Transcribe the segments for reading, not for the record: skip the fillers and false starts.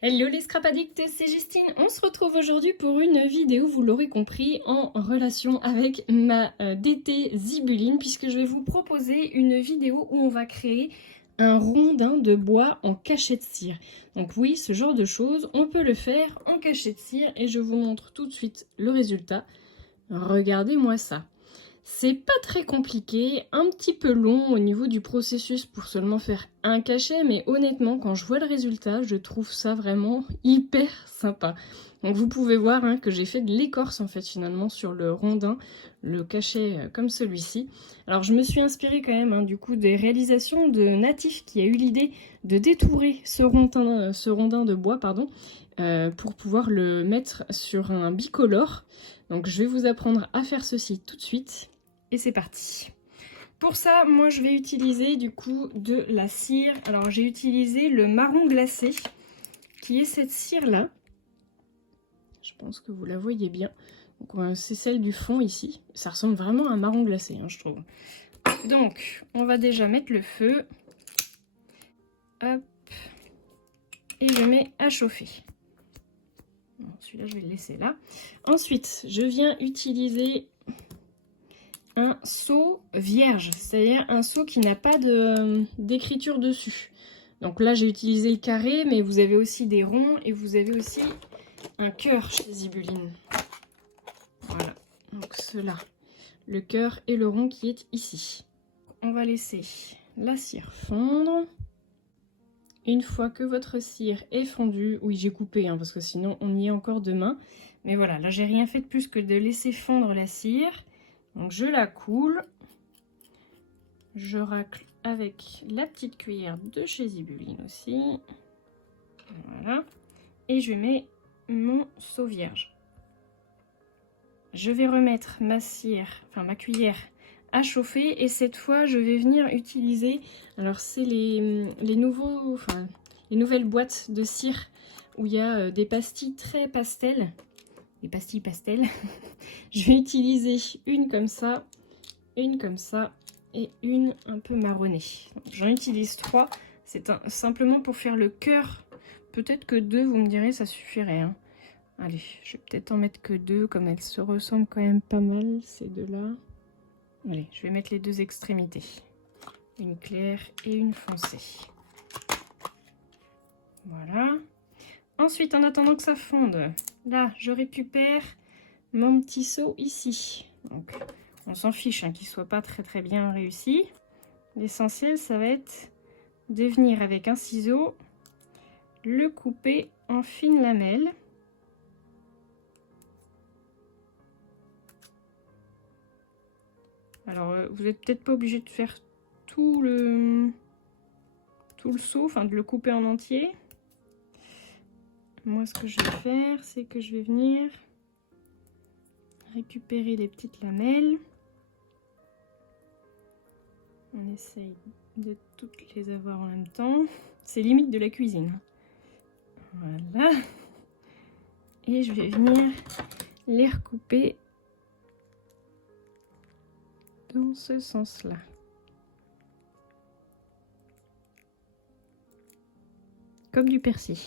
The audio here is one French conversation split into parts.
Hello les scrap addicts, c'est Justine. On se retrouve aujourd'hui pour une vidéo, vous l'aurez compris, en relation avec ma DT Zibuline, puisque je vais vous proposer une vidéo où on va créer un rondin de bois en cachet de cire. Donc oui, ce genre de choses, on peut le faire en cachet de cire et je vous montre tout de suite le résultat. Regardez-moi ça. C'est pas très compliqué, un petit peu long au niveau du processus pour seulement faire un cachet, mais honnêtement, quand je vois le résultat, je trouve ça vraiment hyper sympa. Donc vous pouvez voir que j'ai fait de l'écorce en fait finalement sur le rondin, le cachet comme celui-ci. Alors je me suis inspirée quand même du coup des réalisations de Natif qui a eu l'idée de détourer ce rondin de bois, pour pouvoir le mettre sur un bicolore. Donc je vais vous apprendre à faire ceci tout de suite. Et c'est parti. Pour ça, moi je vais utiliser du coup de la cire. Alors j'ai utilisé le marron glacé, qui est cette cire là. Je pense que vous la voyez bien. C'est celle du fond ici. Ça ressemble vraiment à un marron glacé, je trouve. Donc on va déjà mettre le feu. Hop. Et je mets à chauffer. Celui-là je vais le laisser là. Ensuite, je viens utiliser un seau vierge, c'est-à-dire un seau qui n'a pas d'écriture dessus. Donc là j'ai utilisé le carré, mais vous avez aussi des ronds et vous avez aussi un cœur chez Zibuline. Voilà, donc cela, le cœur et le rond qui est ici. On va laisser la cire fondre. Une fois que votre cire est fondue, oui j'ai coupé parce que sinon on y est encore demain, mais voilà, là j'ai rien fait de plus que de laisser fondre la cire. Donc je la coule. Je racle avec la petite cuillère de chez Zibuline aussi. Voilà. Et je mets mon seau vierge. Je vais remettre ma cuillère à chauffer. Et cette fois, je vais venir utiliser... Alors, c'est les nouvelles boîtes de cire où il y a des pastilles très pastel. Des pastilles pastel. Je vais utiliser une comme ça, une comme ça. Et une un peu marronnée. J'en utilise 3. C'est simplement pour faire le cœur. Peut-être que 2, vous me direz, ça suffirait. Allez, je vais peut-être en mettre que 2, comme elles se ressemblent quand même pas mal, ces deux-là. Allez, je vais mettre les deux extrémités. Une claire et une foncée. Voilà. Ensuite, en attendant que ça fonde, là, je récupère mon petit seau ici. Donc, on s'en fiche qu'il ne soit pas très bien réussi. L'essentiel, ça va être de venir avec un ciseau, le couper en fines lamelles. Alors, vous n'êtes peut-être pas obligé de faire tout le seau, de le couper en entier. Moi, ce que je vais faire, c'est que je vais venir récupérer les petites lamelles. On essaye de toutes les avoir en même temps. C'est limite de la cuisine. Voilà. Et je vais venir les recouper dans ce sens-là. Comme du persil.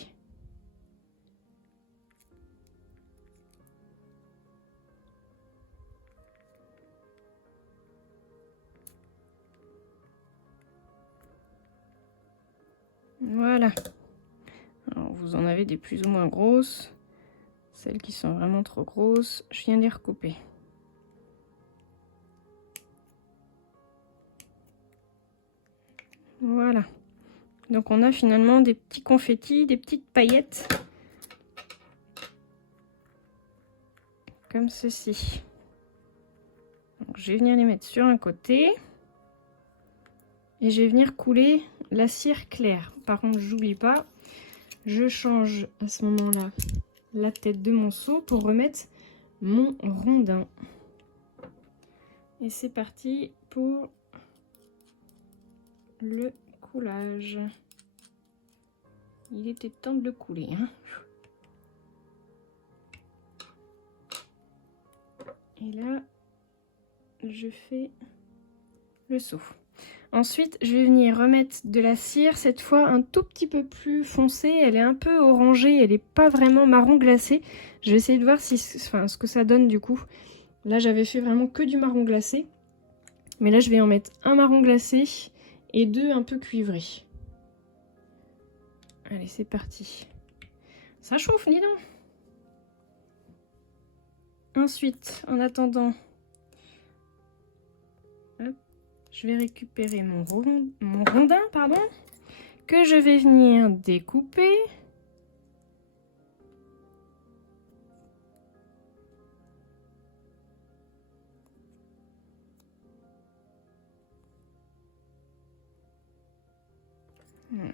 Voilà. Alors, vous en avez des plus ou moins grosses. Celles qui sont vraiment trop grosses, je viens de les recouper. Voilà. Donc on a finalement des petits confettis, des petites paillettes. Comme ceci. Donc je vais venir les mettre sur un côté. Et je vais venir couler la cire claire. Par contre, j'oublie pas, je change à ce moment-là la tête de mon seau pour remettre mon rondin. Et c'est parti pour le coulage. Il était temps de le couler. Et là, je fais le seau. Ensuite, je vais venir remettre de la cire, cette fois un tout petit peu plus foncée. Elle est un peu orangée, elle n'est pas vraiment marron glacé. Je vais essayer de voir ce que ça donne du coup. Là, j'avais fait vraiment que du marron glacé. Mais là, je vais en mettre un marron glacé et 2 un peu cuivrés. Allez, c'est parti. Ça chauffe, dis donc. Ensuite, en attendant, hop, je vais récupérer mon rondin, pardon, que je vais venir découper.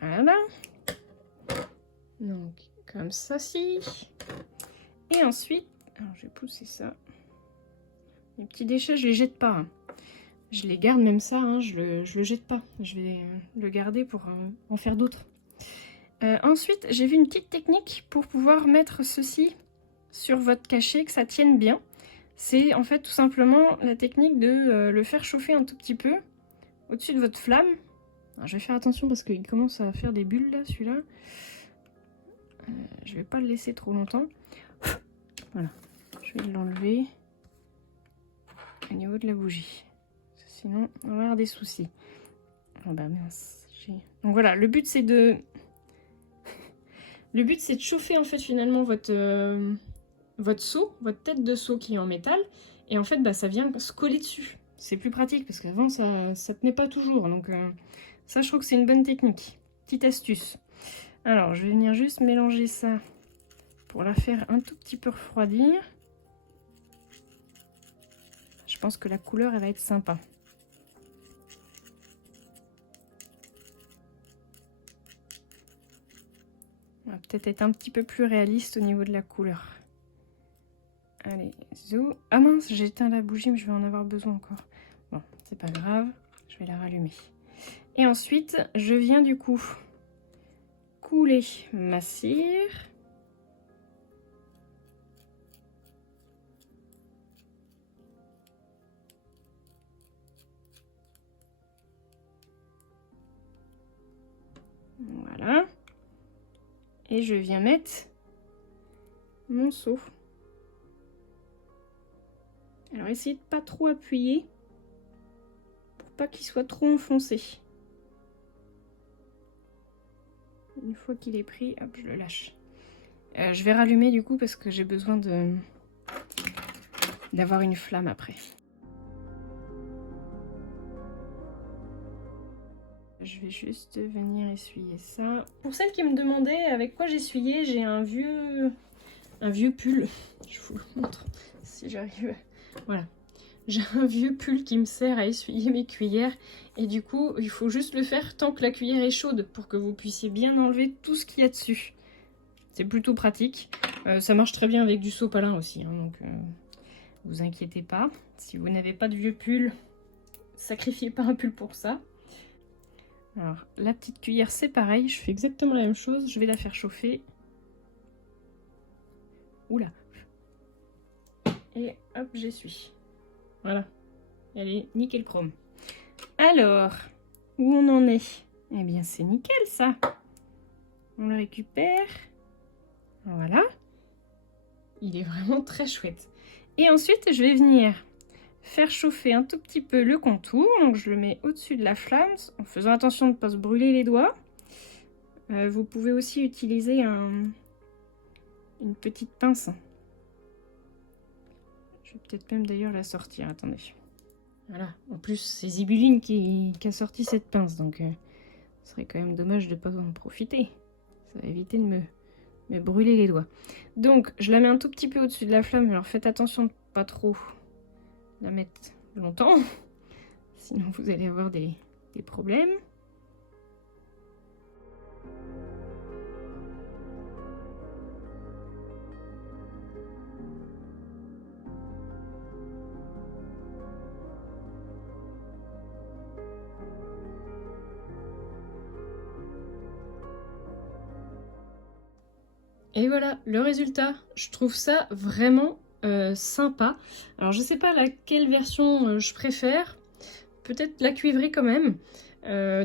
Voilà. Donc, comme ceci. Et ensuite, alors je vais pousser ça. Les petits déchets, je les jette pas. Hein. Je les garde même ça, hein, je le jette pas. Je vais le garder pour en faire d'autres. Ensuite, j'ai vu une petite technique pour pouvoir mettre ceci sur votre cachet, que ça tienne bien. C'est en fait tout simplement la technique de le faire chauffer un tout petit peu au-dessus de votre flamme. Alors, je vais faire attention parce qu'il commence à faire des bulles là, celui-là. Je vais pas le laisser trop longtemps. Voilà, je vais l'enlever au niveau de la bougie. Sinon, on va avoir des soucis. Oh bah mince. Donc voilà, le but c'est de... Le but c'est de chauffer en fait finalement votre seau, votre tête de seau qui est en métal. Et en fait, bah, ça vient se coller dessus. C'est plus pratique parce qu'avant ça tenait pas toujours. Donc ça, je trouve que c'est une bonne technique. Petite astuce. Alors, je vais venir juste mélanger ça pour la faire un tout petit peu refroidir. Je pense que la couleur, elle va être sympa. On va peut-être être un petit peu plus réaliste au niveau de la couleur. Allez, zo. Ah mince, j'ai éteint la bougie, mais je vais en avoir besoin encore. Bon, c'est pas grave, je vais la rallumer. Et ensuite, je viens du coup couler ma cire. Voilà. Et je viens mettre mon seau. Alors essayez de pas trop appuyer pour pas qu'il soit trop enfoncé. Une fois qu'il est pris, hop, je le lâche. Je vais rallumer du coup parce que j'ai besoin d'avoir une flamme après. Je vais juste venir essuyer ça. Pour celles qui me demandaient avec quoi j'essuyais, j'ai un vieux pull. Je vous le montre si j'arrive. Voilà. J'ai un vieux pull qui me sert à essuyer mes cuillères. Et du coup, il faut juste le faire tant que la cuillère est chaude pour que vous puissiez bien enlever tout ce qu'il y a dessus. C'est plutôt pratique. Ça marche très bien avec du sopalin aussi. Hein, donc, vous inquiétez pas. Si vous n'avez pas de vieux pull, sacrifiez pas un pull pour ça. Alors, la petite cuillère, c'est pareil. Je fais exactement la même chose. Je vais la faire chauffer. Oula. Et hop, j'essuie. Voilà. Elle est nickel chrome. Alors, où on en est? Eh bien, c'est nickel, ça. On le récupère. Voilà. Il est vraiment très chouette. Et ensuite, je vais venir faire chauffer un tout petit peu le contour. Donc, je le mets au-dessus de la flamme, en faisant attention de ne pas se brûler les doigts. Vous pouvez aussi utiliser une petite pince. Je vais peut-être même d'ailleurs la sortir. Attendez. Voilà. En plus, c'est Zibuline qui a sorti cette pince. Donc, ce serait quand même dommage de ne pas en profiter. Ça va éviter de me brûler les doigts. Donc, je la mets un tout petit peu au-dessus de la flamme. Alors, faites attention de ne pas trop la mettre longtemps. Sinon, vous allez avoir des problèmes. Et voilà, le résultat. Je trouve ça vraiment sympa. Alors, je sais pas laquelle version je préfère. peut-être la cuivrée quand même.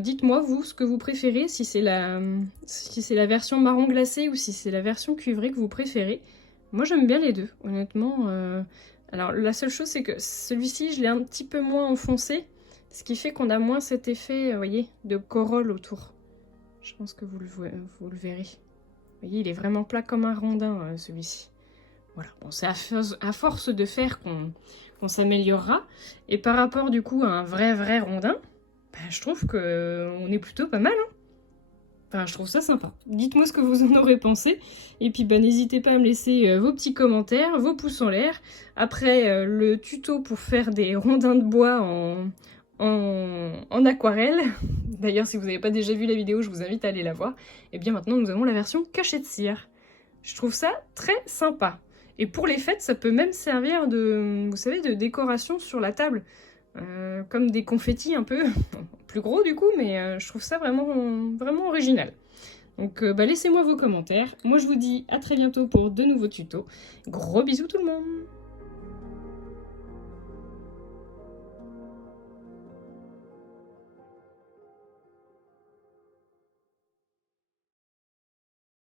Dites-moi vous ce que vous préférez, si c'est la version marron glacé ou si c'est la version cuivrée que vous préférez. Moi j'aime bien les deux, honnêtement. Alors la seule chose c'est que celui-ci je l'ai un petit peu moins enfoncé, ce qui fait qu'on a moins cet effet, vous voyez, de corolle autour. Je pense que vous le verrez. Vous voyez, il est vraiment plat comme un rondin, celui-ci. Voilà, bon, c'est à force de faire qu'on s'améliorera. Et par rapport du coup à un vrai rondin, bah, je trouve qu'on est plutôt pas mal, hein. Enfin, je trouve ça sympa. Dites-moi ce que vous en aurez pensé. Et puis, bah, n'hésitez pas à me laisser vos petits commentaires, vos pouces en l'air. Après, le tuto pour faire des rondins de bois en aquarelle. D'ailleurs, si vous n'avez pas déjà vu la vidéo, je vous invite à aller la voir. Et bien maintenant, nous avons la version cachet de cire. Je trouve ça très sympa. Et pour les fêtes, ça peut même servir de, vous savez, de décoration sur la table. Comme des confettis un peu, plus gros du coup, mais je trouve ça vraiment original. Donc bah, laissez-moi vos commentaires. Moi je vous dis à très bientôt pour de nouveaux tutos. Gros bisous tout le monde!